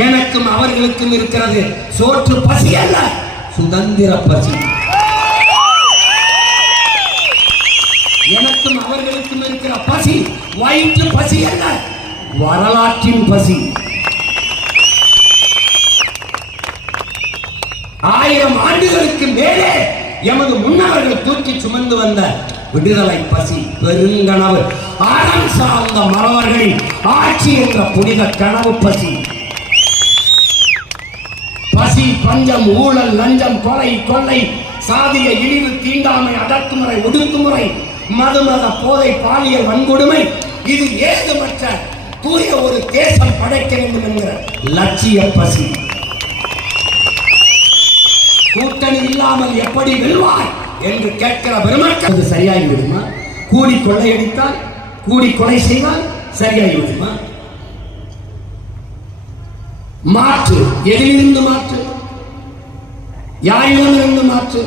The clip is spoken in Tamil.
எனக்கும் அவர்களுக்கும் இருக்கிறது சோற்று பசி அல்ல, சுதந்திர பசி. எனக்கும் அவர்களுக்கும் இருக்கிற பசி வயிற்று பசி அல்ல, வரலாற்றின் பசி. 1000 ஆண்டுகளுக்கு மேலே எமது முன்னவர்கள் தூக்கி சுமந்து வந்த விடுதலை பசி, பெருங்கனவு, அறம் சார்ந்த மறவர்களின் ஆட்சி என்ற புனித கனவு பசி. பசி, பஞ்சம், ஊழல், லஞ்சம், கொலை, கொள்ளை, சாதிய இழிவு, தீண்டாமை, அடக்குமுறை, ஒடுக்குமுறை, மதுமத போதை, பாலியல் வன்கொடுமை, இது ஏதுமற்ற தூய ஒரு தேசம் படைக்க வேண்டும் என்கிற லட்சிய பசி. கூட்டணி இல்லாமல் எப்படி வெல்வாய் என்று கேட்கிற பெருமக்கள் அது சரியாகி விடுமா? கூடி கொள்ளையடித்தால், கூடி கொலை செய்தால் சரியாகி விடுமா? மாற்று, எதிலிருந்து மாற்று, யாரிடமிருந்து மாற்று?